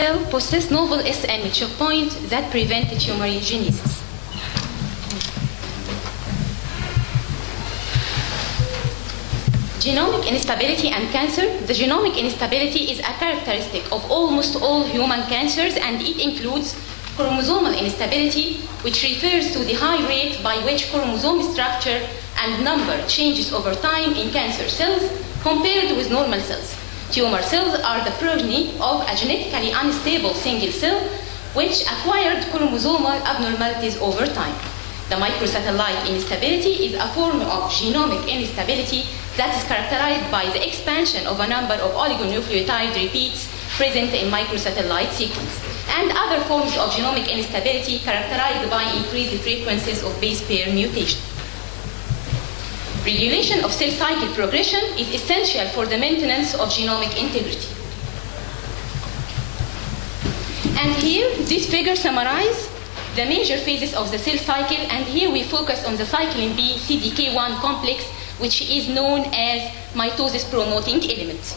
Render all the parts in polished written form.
cell possess novel SM checkpoints that prevent tumorigenesis. Genomic instability and cancer. The genomic instability is a characteristic of almost all human cancers, and it includes chromosomal instability, which refers to the high rate by which chromosome structure and number changes over time in cancer cells compared with normal cells. Tumor cells are the progeny of a genetically unstable single cell which acquired chromosomal abnormalities over time. The microsatellite instability is a form of genomic instability that is characterized by the expansion of a number of oligonucleotide repeats present in microsatellite sequence, and other forms of genomic instability characterized by increased frequencies of base pair mutation. Regulation of cell cycle progression is essential for the maintenance of genomic integrity. And here, this figure summarizes the major phases of the cell cycle, and here we focus on the cyclin B CDK1 complex, which is known as mitosis promoting element.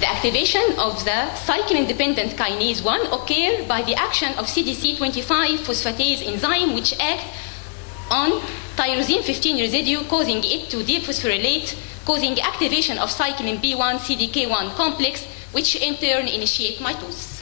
The activation of the cyclin-dependent kinase 1 occurs by the action of CDC25 phosphatase enzyme, which acts on tyrosine 15 residue, causing it to dephosphorylate, causing activation of cyclin B1 CDK1 complex, which in turn initiate mitosis.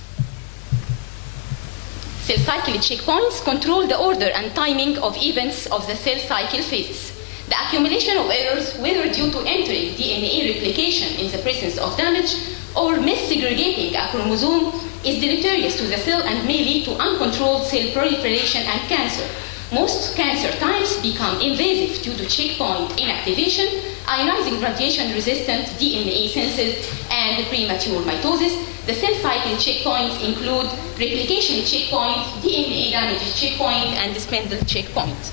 Cell cycle checkpoints control the order and timing of events of the cell cycle phases. The accumulation of errors, whether due to entering DNA replication in the presence of damage or missegregating a chromosome, is deleterious to the cell and may lead to uncontrolled cell proliferation and cancer. Most cancer types become invasive due to checkpoint inactivation, ionizing radiation-resistant DNA synthesis, and premature mitosis. The cell cycle checkpoints include replication checkpoint, DNA damage checkpoint, and spindle checkpoint.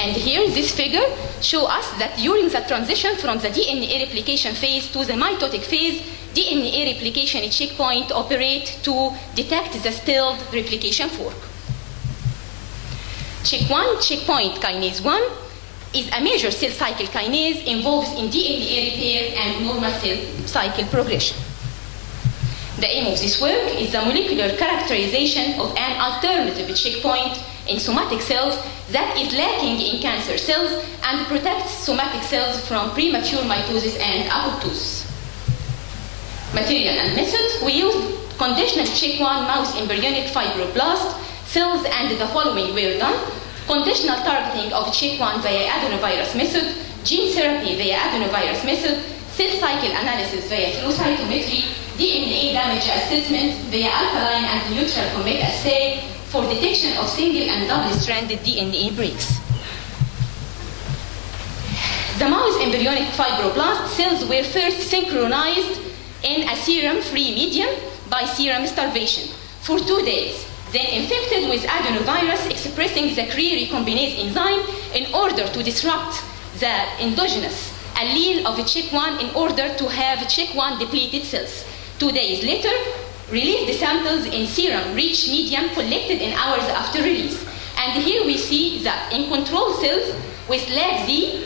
And here, this figure shows us that during the transition from the DNA replication phase to the mitotic phase, DNA replication checkpoint operate to detect the stalled replication fork. Chk1, checkpoint kinase 1, is a major cell cycle kinase involved in DNA repair and normal cell cycle progression. The aim of this work is the molecular characterization of an alternative checkpoint in somatic cells that is lacking in cancer cells and protects somatic cells from premature mitosis and apoptosis. Material and method. We used conditional Chk1 mouse embryonic fibroblast cells, and the following were done: conditional targeting of Chk1 via adenovirus method, gene therapy via adenovirus method, cell cycle analysis via flow cytometry, DNA damage assessment via alkaline and neutral commit assay for detection of single and double-stranded DNA breaks. The mouse embryonic fibroblast cells were first synchronized in a serum-free medium by serum starvation for 2 days, then infected with adenovirus expressing the Cre recombinase enzyme in order to disrupt the endogenous allele of Chk1 in order to have Chk1 depleted cells. 2 days later, release the samples in serum-rich medium collected in hours after release. And here we see that in control cells with lag Z,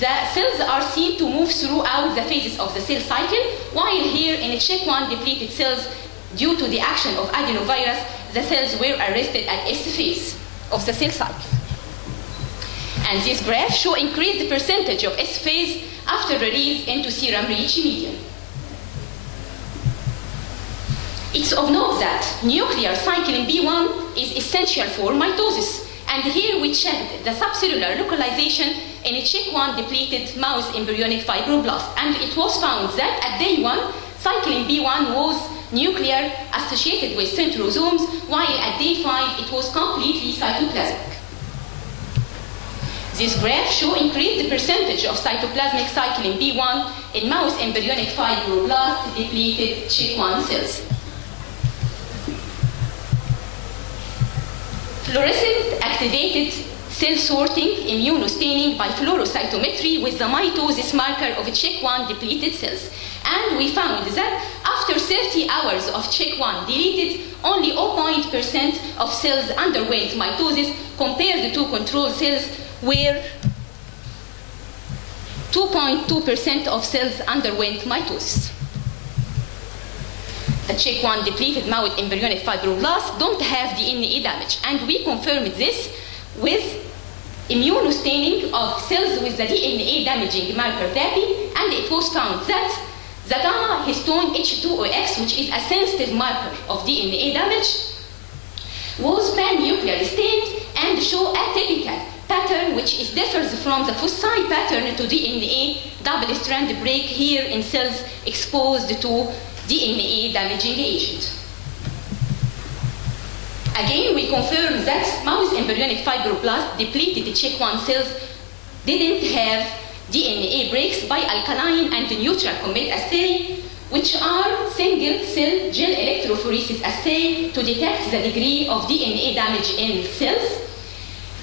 the cells are seen to move throughout the phases of the cell cycle, while here in Chk1 depleted cells, due to the action of adenovirus, the cells were arrested at S phase of the cell cycle. And this graph shows increased percentage of S phase after release into serum-rich medium. It's of note that nuclear cyclin B1 is essential for mitosis, and here we checked the subcellular localization in a Chk1 depleted mouse embryonic fibroblast, and it was found that at day 1, cyclin B1 was nuclear associated with centrosomes, while at day 5 it was completely cytoplasmic. This graph shows increased percentage of cytoplasmic cyclin B1 in mouse embryonic fibroblast depleted Chk1 cells. Fluorescent activated cell sorting immunostaining by fluorocytometry with the mitosis marker of Chk1 depleted cells. And we found that after 30 hours of Chk1 deleted, only 0.% of cells underwent mitosis compared to control cells where 2.2% of cells underwent mitosis. the Chk1 depleted mouse embryonic fibroblasts don't have DNA damage. And we confirmed this with immunostaining of cells with the DNA damaging marker TAPI, and it was found that the gamma histone H2OX, which is a sensitive marker of DNA damage, was pan-nuclear stained and show a typical pattern which differs from the foci pattern to DNA double-strand break here in cells exposed to DNA damaging agent. Again, we confirm that mouse embryonic fibroblast depleted Chk1 cells didn't have DNA breaks by alkaline and neutral commit assay, which are single-cell gel electrophoresis assay to detect the degree of DNA damage in cells,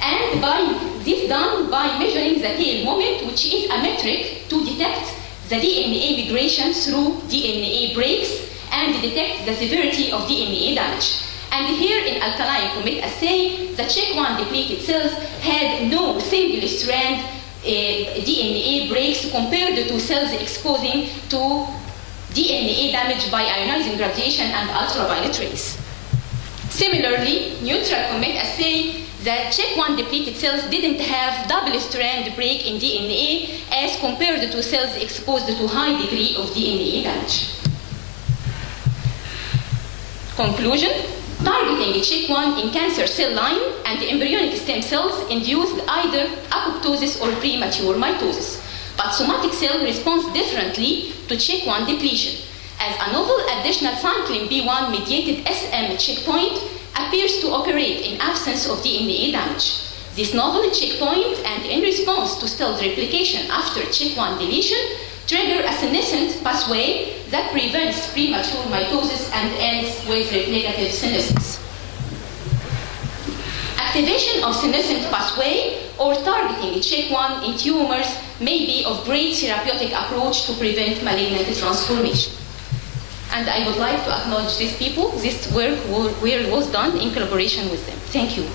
and by this done by measuring the tail moment, which is a metric to detect the DNA migration through DNA breaks and detect the severity of DNA damage. And here in alkaline commit assay, the Chk1 depleted cells had no single-strand DNA breaks compared to cells exposing to DNA damage by ionizing radiation and ultraviolet rays. Similarly, neutral commit assay, the Chk1 depleted cells didn't have double-strand break in DNA as compared to cells exposed to high degree of DNA damage. Conclusion: targeting Chk1 in cancer cell line and embryonic stem cells induced either apoptosis or premature mitosis. But somatic cell responds differently to Chk1 depletion, as a novel additional cyclin B1 mediated SM checkpoint appears to operate in absence of DNA damage. This novel checkpoint, and in response to stealth replication after Chk1 deletion, trigger a senescent pathway that prevents premature mitosis and ends with replicative senescence. Activation of senescent pathway or targeting Chk1 in tumors may be of great therapeutic approach to prevent malignant transformation. And I would like to acknowledge these people. This work was done in collaboration with them. Thank you.